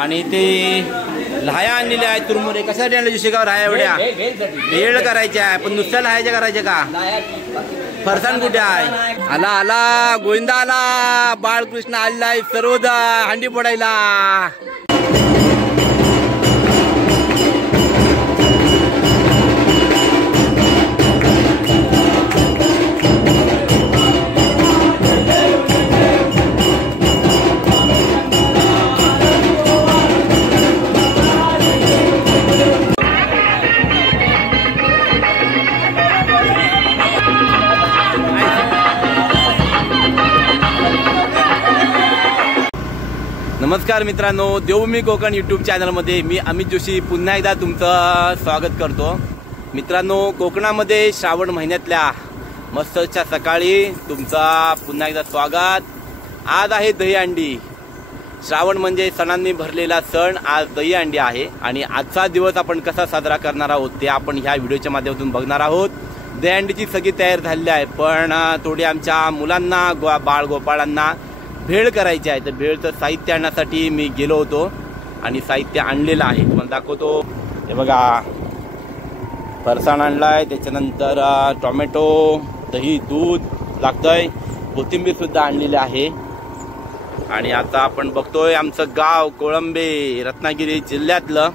आणि ते लहाया आणलेल्या आहेत तुरमुरे. कशासाठी आणले जोशीगाव राया एवढ्या? भेळ करायच्या आहे. पण नुसत्या लहायच्या करायच्या का? फरसाण कुठे आहे? आला आला गोविंदा आला. बाळकृष्ण आलेला सर्वदा हंडी फोडायला. नमस्कार मित्रांनो, देवभूमी कोकण यूट्यूब चॅनलमध्ये मी अमित जोशी पुन्हा एकदा तुमचं स्वागत करतो. मित्रांनो, कोकणामध्ये श्रावण महिन्यातल्या मस्तच्या सकाळी तुमचा पुन्हा एकदा स्वागत. आज आहे दहीहंडी. श्रावण म्हणजे सणांनी भरलेला सण. आज दहीहंडी आहे आणि आजचा दिवस आपण कसा साजरा करणार आहोत ते आपण ह्या व्हिडिओच्या माध्यमातून बघणार आहोत. दहीहंडीची सगळी तयारी झालेली आहे, पण थोडी आमच्या मुलांना बाळ गोपाळांना भेळ करायची आहे. तर भेळचं साहित्य आणण्यासाठी मी गेलो होतो आणि साहित्य आणलेलं आहे, तुम्हाला दाखवतो. हे बघा, फरसाण आणलाय, त्याच्यानंतर टोमॅटो, दही, दूध लागतंय, कोथिंबीर सुद्धा आणलेली आहे. आणि आता आपण बघतोय आमचं गाव कोळंबे, रत्नागिरी जिल्ह्यातलं,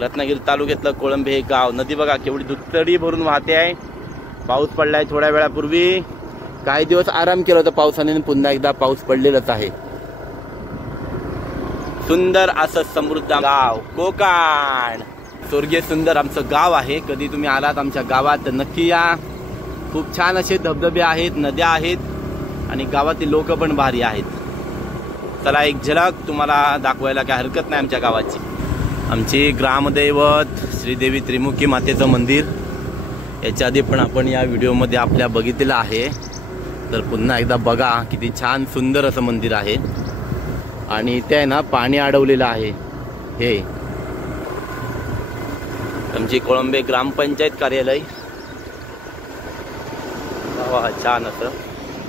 रत्नागिरी तालुक्यातलं कोळंबे हे गाव. नदी बघा केवढी दुथडी भरून वाहते आहे. पाऊस पडलाय थोड्या वेळापूर्वी. काही दिवस आराम केला होता पावसाने, पुन्हा एकदा पाऊस पडलेलाच आहे. सुंदर असं समृद्ध गाव कोकण, स्वर्गीय सुंदर आमचं गाव आहे. कधी तुम्ही आलात आमच्या गावात तर नक्की या. खूप छान असे धबधबे आहेत, नद्या आहेत आणि गावातील लोक पण भारी आहेत. चला एक झलक तुम्हाला दाखवायला काय हरकत नाही आमच्या गावाची. आमची ग्रामदैवत श्रीदेवी त्रिमुखी मातेचं मंदिर याच्या आधी पण आपण या व्हिडिओमध्ये आपल्या बघितलेलं आहे. तर पुन्हा एकदा बघा, किती छान सुंदर असं मंदिर आहे. आणि इथे आहे ना पाणी अडवलेलं आहे. हे आमची कोळंबे ग्रामपंचायत कार्यालय. वा छान असं.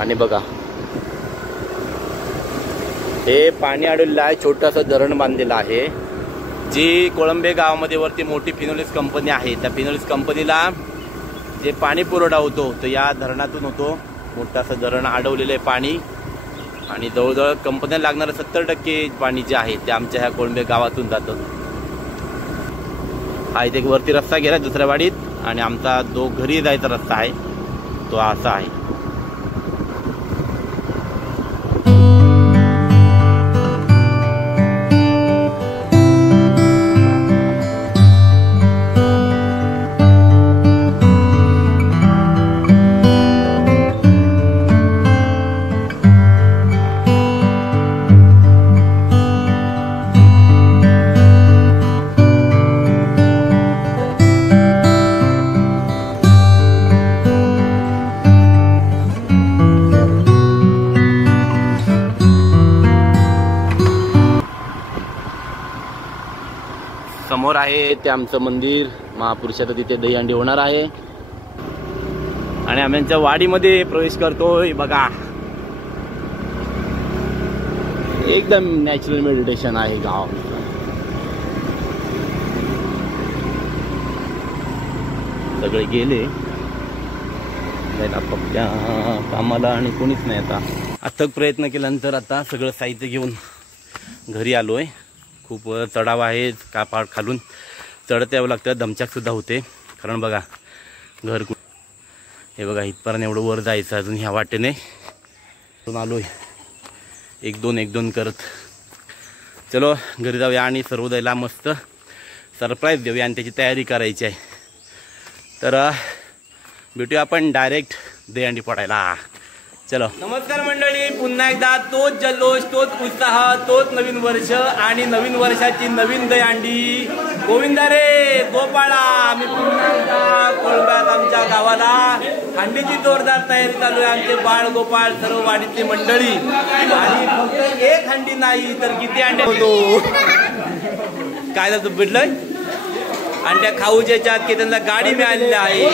आणि बघा हे पाणी अडवलेलं आहे. छोटंसं धरण बांधलेलं आहे. जी कोळंबे गावामध्ये वरती मोठी फिनोलिक्स कंपनी आहे, त्या फिनोलिक्स कंपनीला जे पाणी पुरवठा होतो तो या धरणातून होतो. मोठं असं धरण अडवलेलं आहे पाणी. आणि जवळजवळ कंपन्याला लागणारं 70% पाणी जे आहे ते आमच्या ह्या कोळंबे गावातून जातं. हा इथे वरती रस्ता गेला दुसऱ्या वाडीत आणि आमचा जो घरी जायचा रस्ता आहे तो असा आहे. समोर आहे ते आमचं मंदिर महापुरुषाचं. तिथे दहीहंडी होणार आहे आणि आम्ही आमच्या वाडीमध्ये प्रवेश करतोय. बघा एकदम नॅचरल मेडिटेशन आहे गाव. सगळे गेले पक्क्या कामाला आणि कोणीच नाही. आता अथक प्रयत्न केल्यानंतर आता सगळं साहित्य घेऊन घरी आलोय. खूप चढाव आहे, कापाड खालून चढत यावं लागतं, दमचाक सुद्धा होते. कारण बघा घर हे बघा इथपर्यंत एवढं वर जायचं अजून ह्या वाटेने आलोय. एक दोन करत. चलो घरी जाऊया आणि सर्वोदयला मस्त सरप्राईज देऊया आणि त्याची तयारी करायची आहे. तर भेटूया आपण डायरेक्ट दहीहंडी फोडायला. चलो. नमस्कार मंडळी, पुन्हा एकदा तोच जल्लोष, तोच उत्साह, तोच नवीन वर्ष आणि नवीन वर्षाची नवीन दहीहंडी. गोविंदा रे गोपाळा. आम्ही पुन्हा एकदा कोळंब्यात आमच्या गावाला हंडीची जोरदार तयारी चालू आहे. आमचे बाळ गोपाळ सर्व वाडीतली मंडळी. आणि फक्त एक हंडी नाही तर किती अंडे होतो काय झालं भेटलंय. आणि त्या खाऊच्या की त्यांना गाडी मिळालेली आहे.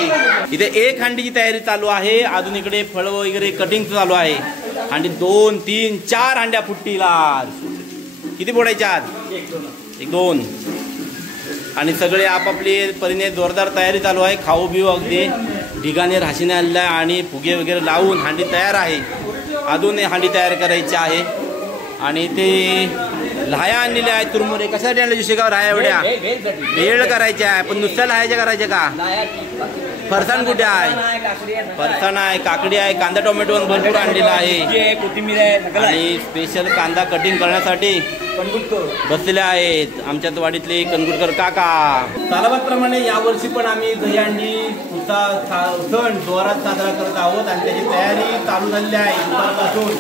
इथे एक हंडीची तयारी चालू आहे. अजून इकडे फळ वगैरे कटिंग चालू आहे. आणि 2, 3, 4 हंड्या फुट्टीला. किती फोडायचे आज? एक दोन. आणि सगळे आपापली परीने जोरदार तयारी चालू आहे. खाऊ बिऊ अगदी ढिगाने राशीने आणला आहे आणि फुगे वगैरे लावून हांडी तयार आहे. अजून हांडी तयार करायची आहे. आणि ते लाह्या आणलेल्या आहेत चुरमुरे. कशासाठी आणले जुशेगाव लाह्या एवढ्या? भेळ करायच्या आहे. पण नुसत्या लाह्याच्या करायच्या का? फरसाण कुठे आहे? फरसाण आहे, काकडी आहे, कांदा टोमॅटो भरपूर आणलेला आहे, कोथिंबीर आहे. आणि स्पेशल कांदा कटिंग करण्यासाठी बसलेले आहेत आमच्यात वाडीतले कनगुटकर काका. तालाबादप्रमाणे यावर्षी पण आम्ही दहीहंडी सण जोरात साजरा करत आहोत आणि त्याची तयारी चालू झालेली आहे दुपारपासून.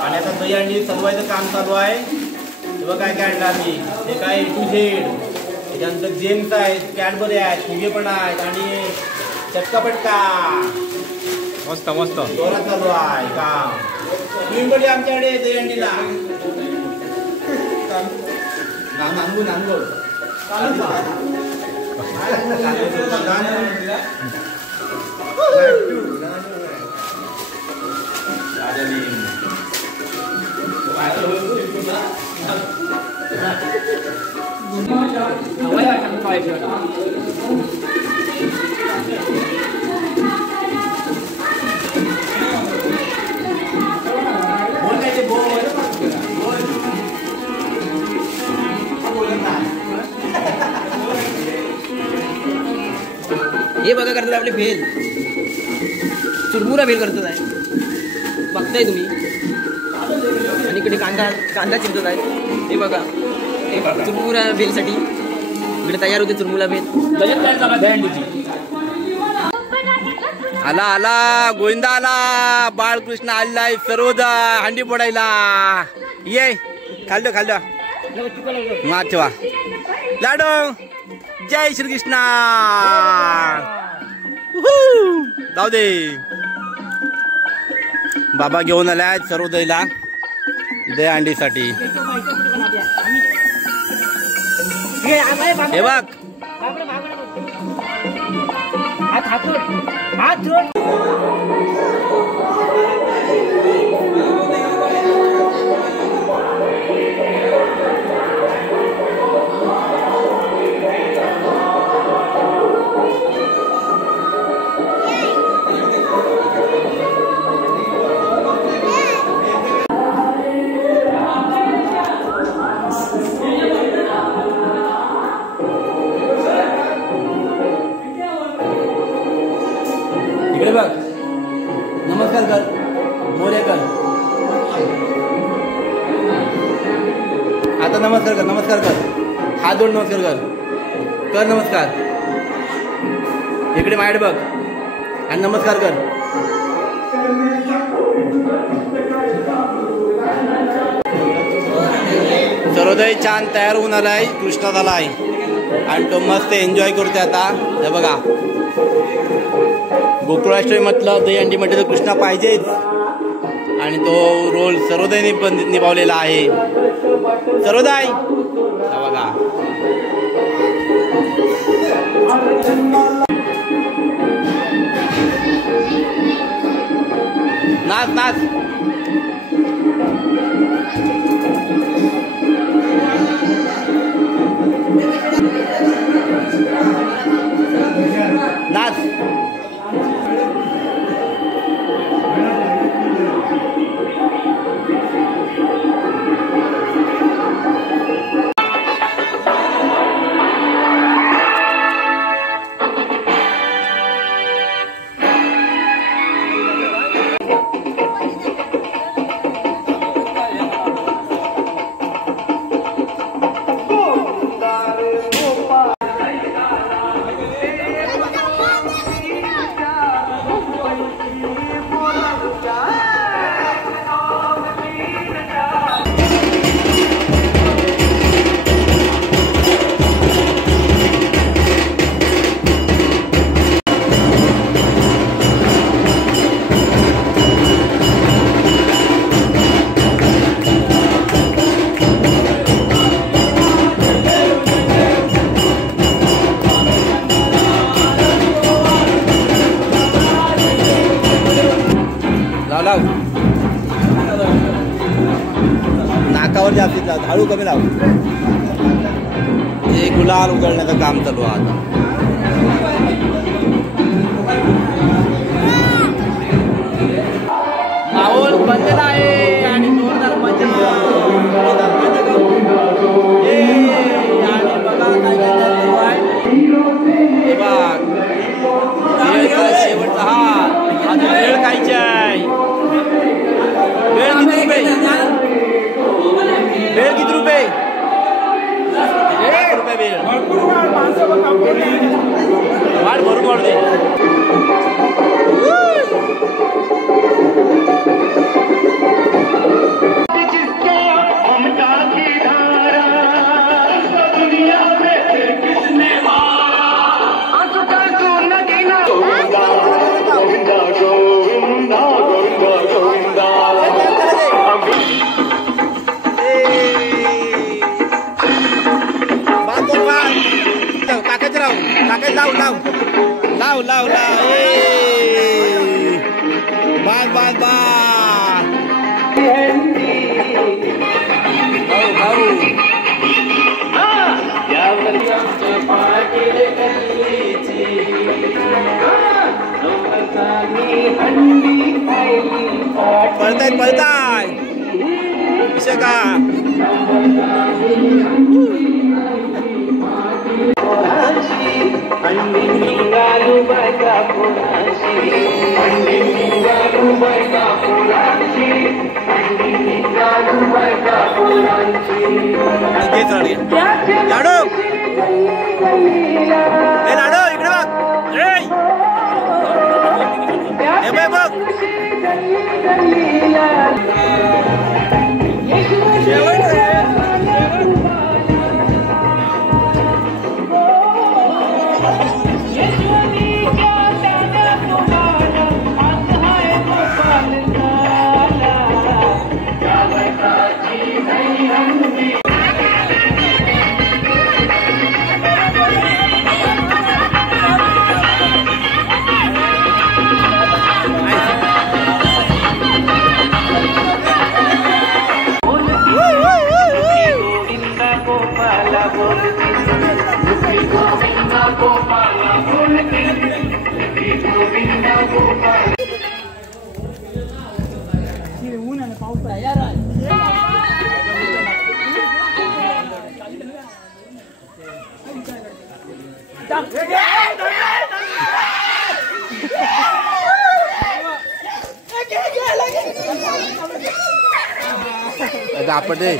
आणि आता दहीहंडी सजवायचं काम चालू आहे. तेव्हा काय काय आणलं आम्ही? हे काय A to Z. त्याच्यानंतर जेम्स आहेत, कॅडबरी आहेत, फुगे पण आहेत आणि चटकापटका मस्त मस्त जोरात चालू आहे काम. तुम्ही आमच्याकडे दहीहंडीला नांगून नांगोळ हे बघा करतात आपले भेल, चुरमुरा भेल करतात आहे बघताय तुम्ही. आणि इकडे कांदा चिरतात आहे. हे बघा चुरमुरा भेलसाठी इकडे तयार होते चुरमुरा भेल. आला आला गोविंदा आला. बाळकृष्ण आलेला आहे सर्वदा हंडी फोडायला. ये खाल्लं खाल्लं मा ठेवा लाडू. जय श्री कृष्णा. जाऊ दे. बाबा घेऊन आलाय सर्वोदयला दहीहंडीसाठी. हे बघ इकडे बघ. नमस्कार कर, मोरे कर. आता नमस्कार कर, नमस्कार कर. हात जोड नमस्कार कर. कर नमस्कार. इकडे माझ्याकडे बघ आणि नमस्कार कर. सर्वोदय छान तयार होऊन आलाय. कृष्णा झाला आहे आणि तो मस्त एन्जॉय करतोय आता. हे बघा गोकुळाष्टमी म्हटलं दहीहंडी म्हटलं तर कृष्णा पाहिजेच. आणि तो रोल सर्वोदयने पण निभावलेला आहे. सर्वोदय बघा नाच नाच. नाच. हळू कमी लाव. हे गुलाल उधळण्याचं काम चालू आहे आता. माहोल बनलेला आहे आणि जोरदार मजा. आणि बघा काय चालू आहे. हे बघ वेळचा शेवटचा हा वेळ खायची आहे. वेळ किती रुपये? वेळ किती रुपये? 1 रुपये वेळ. वाट भरून वाढ दे. लाव लाव लाव बाद बाद बाद. पळतायत पळताय विषय का. लाडो हे लाडो इकडे बघ. हे बघ आपटे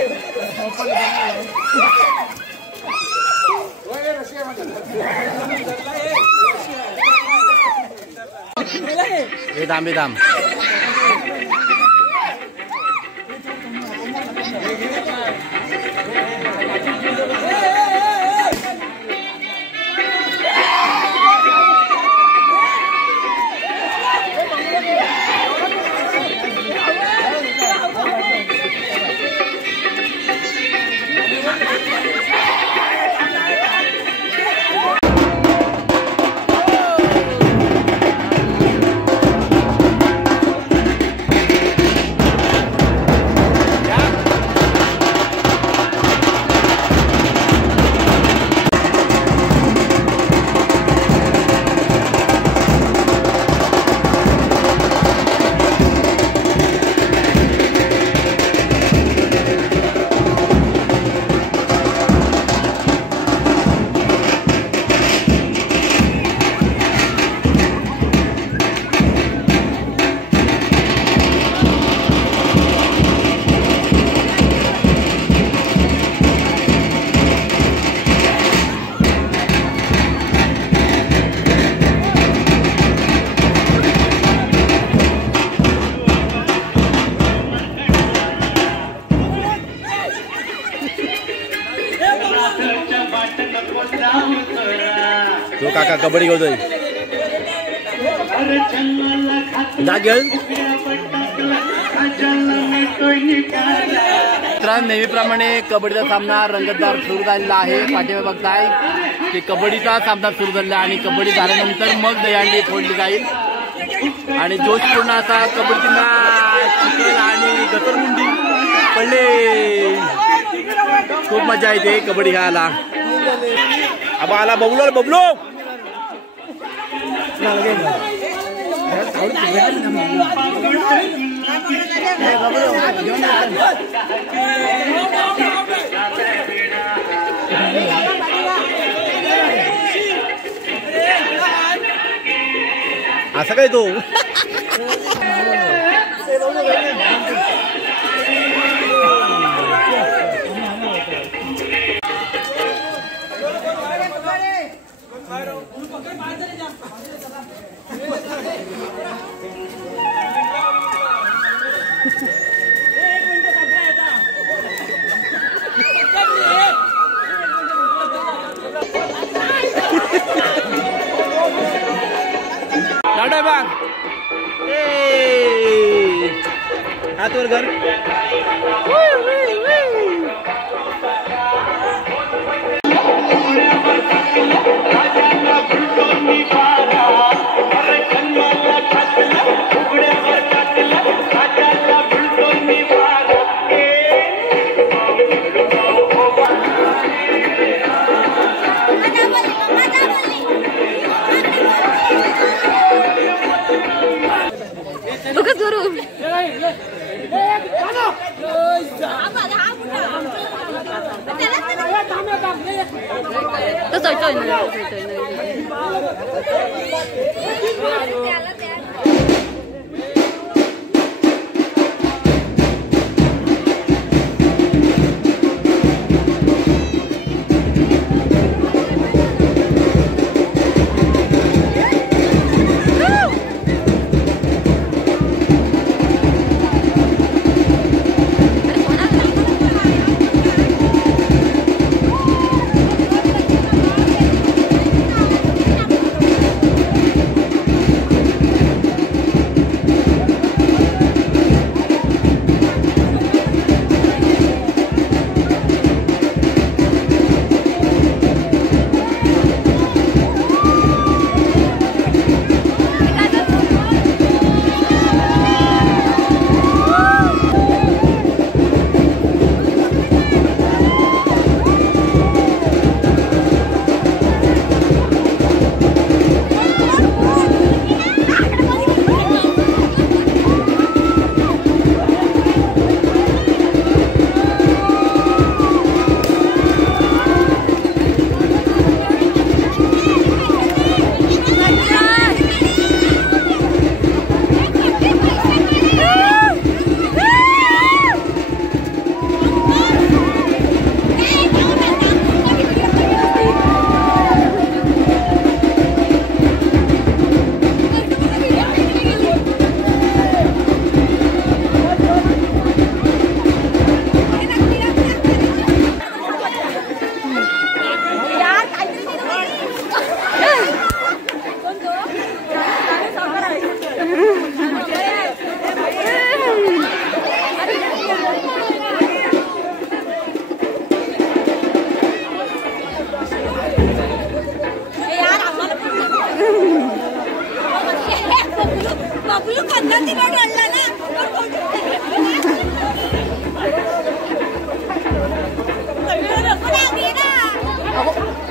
दाम दाम तो काका कबड्डी खेळतोय. जागेल नेहमीप्रमाणे कबड्डीचा सामना रंगतदार सुरू झालेला आहे. पाठीमागे बघताय की कबड्डीचा सामना सुरू झाला आणि कबड्डी झाल्यानंतर मग दहीहंडी फोडली जाईल आणि जोशपूर्ण असा कबड्डीचा चिखल आणि घसरगुंडी पडले. खूप मजा येते कबड्डी खेळायला. आबा आला बबलू बबलू. असं काय तो लाडा बाग हात वर घर.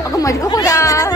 Ako maju ko dah.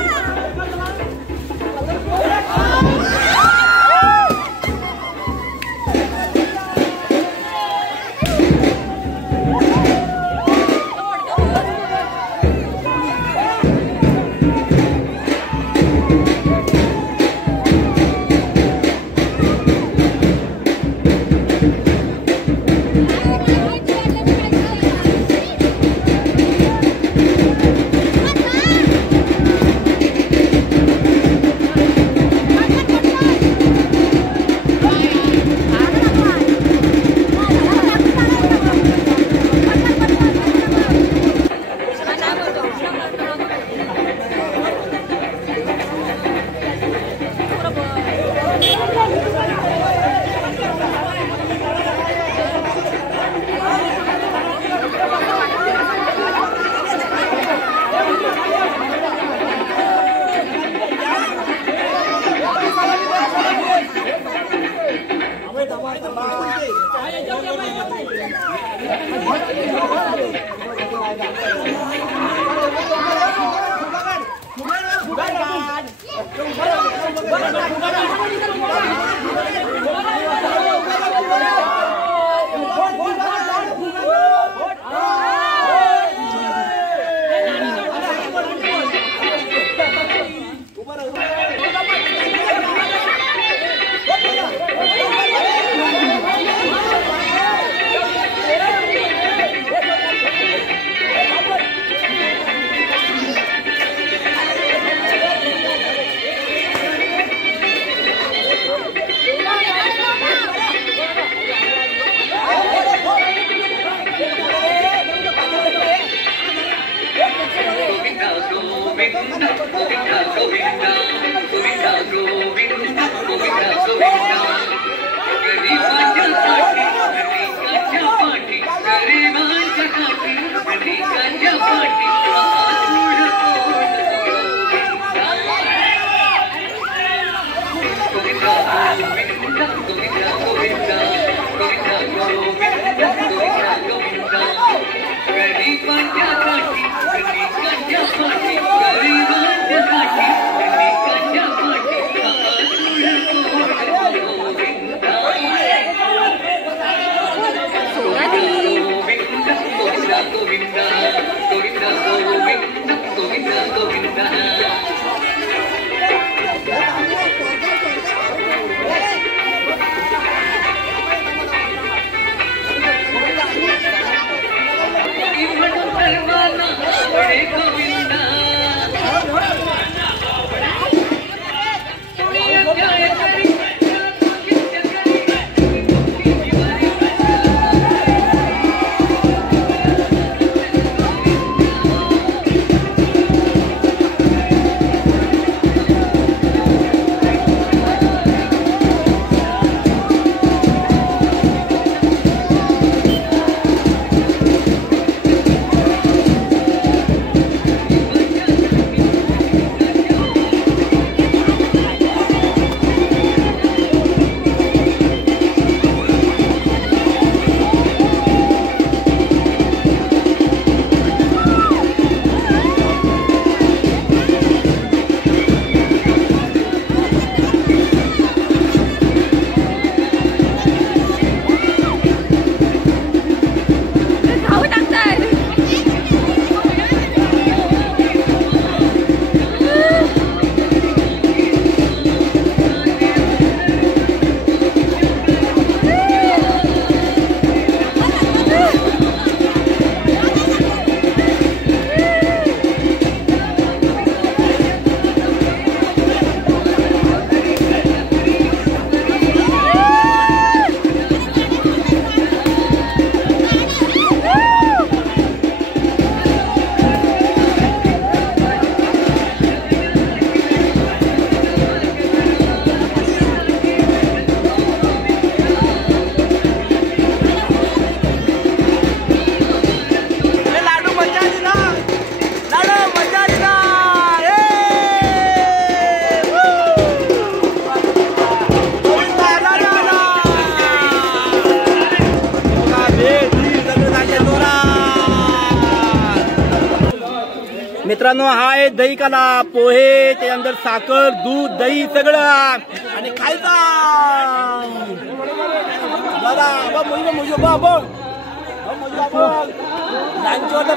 मित्रांनो हा आहे दही काला, पोहे, त्याच्यानंतर साखर, दूध, दही सगळं आणि खायचा.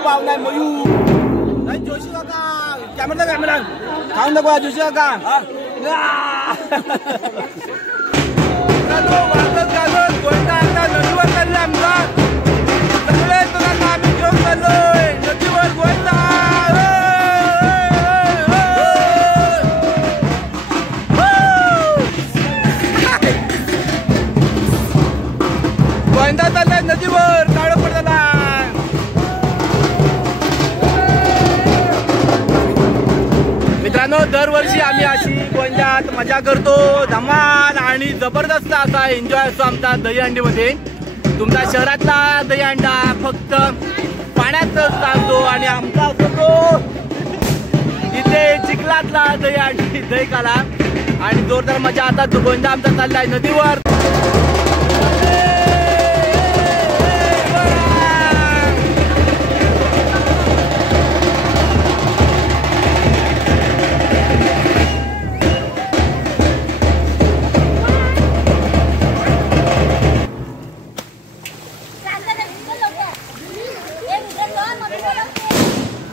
पाव नाही मयूर जोशी काका कॅमेरा कॅमेरा खाऊन दाखवा जोशी काका. वाजत गाजत गोंडा आता नदीवर चालले आमचा सगळे तुला आम्ही घेऊन चाललोय नदीवर गोंडा. गोंडा चाललाय नदीवर काळं पडला. मित्रांनो दरवर्षी आम्ही अशी गोंड्यात मजा करतो, धमाल आणि जबरदस्त असा एन्जॉय असतो आमचा दहीहंडीमध्ये. तुमचा शहरातला दहीहंडा फक्त पाण्यात चालतो आणि आमचा असतो तो इथे चिखलातला दहीहंडी दही काला. आणि जोरदार मजा आता गोंडा आमचा चाललाय नदीवर.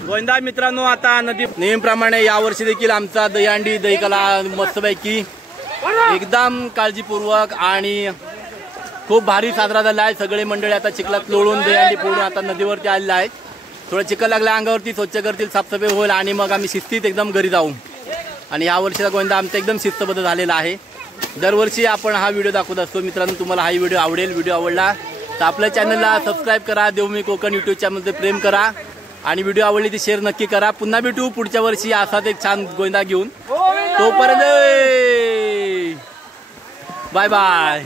गोंडा मित्रांनो आता नदी नेहमीप्रमाणे यावर्षी देखील आमचा दहीहंडी दही काला मस्तपैकी एकदम काळजीपूर्वक आणि खूप भारी साजरा झाला आहे. सगळे मंडळी आता चिखलात लोळून दहीहंडी फोडून आता नदीवरती आलेला आहे. थोडं चिखल लागल्या अंगावरती स्वच्छ करतील, साफसफाई होईल आणि मग आम्ही शिस्तीत एकदम घरी जाऊ. आणि यावर्षीचा गोंडा आमचा एकदम शिस्तबद्ध झालेला आहे. दरवर्षी आपण हा व्हिडिओ दाखवत असतो. मित्रांनो तुम्हाला हा व्हिडिओ आवडेल, व्हिडिओ आवडला तर आपल्या चॅनलला सबस्क्राईब करा. देवमी कोकण यूट्यूब चॅनलमध्ये प्रेम करा आणि व्हिडिओ आवडली ती शेअर नक्की करा. पुन्हा भेटू पुढच्या वर्षी असाच एक छान गोंदा घेऊन. तोपर्यंत बाय बाय.